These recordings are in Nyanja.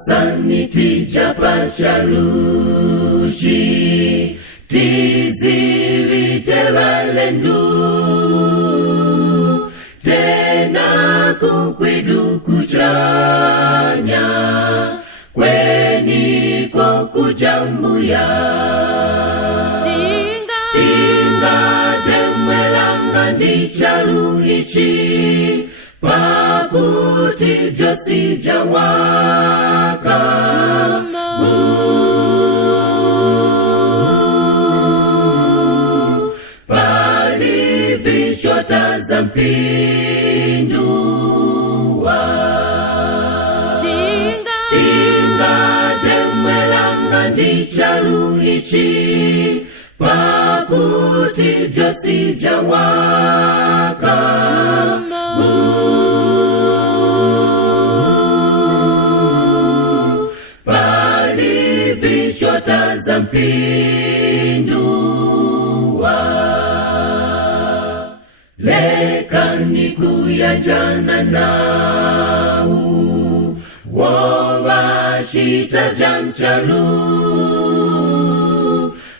Asaniti japachalushi tizivite valendu tena kukwidu kuchanya kweni kokujambuya tinga temwelanga ndichaluichi pakuti vyosi vya waka pali vishota za mpinduwa tinga temwelanga ndichaluichi pakuti vyosi vya waka pali vishota za mpinduwa lekani kuyajana nau wovashita vya mchalu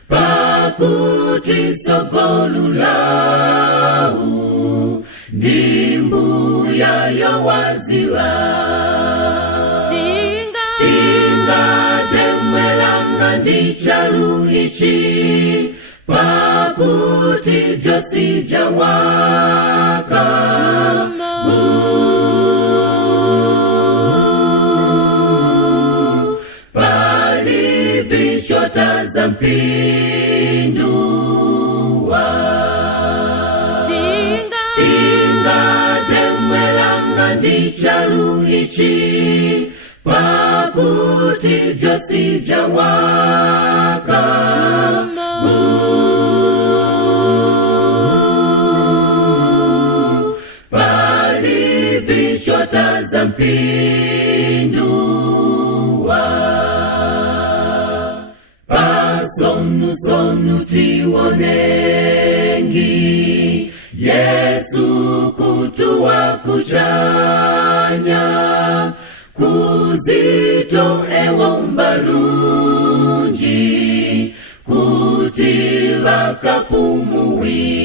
pakuti sogolulau ndimbu yayo waziwa tinga temwelanga ndichaluichi pakuti vyosi vya waka pali vishota za mpinduwa tinga temwelanga ndichaluichi pakuti vyosi vya waka pali vishota za mpinduwa pasonu sonu tiwonengi Yesu kutuwa kuchanya kuzito ewombalunji kutiva kapumuwi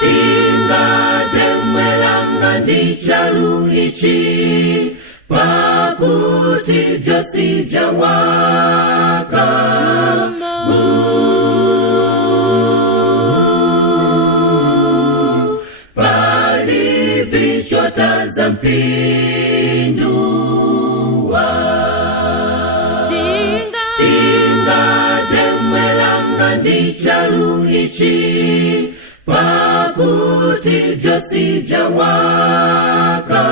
tinga temwelanga ndichaluichi pakuti vyosi vya waka pali vishota za mpinduwa tinga temwelanga ndichaluichi pakuti vyosi vya waka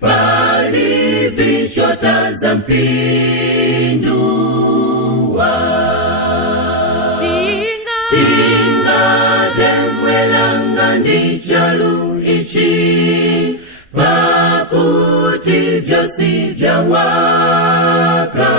pali vishota za mpinduwa tinga temwelanga ndichaluichi pakuti vyosi vya waka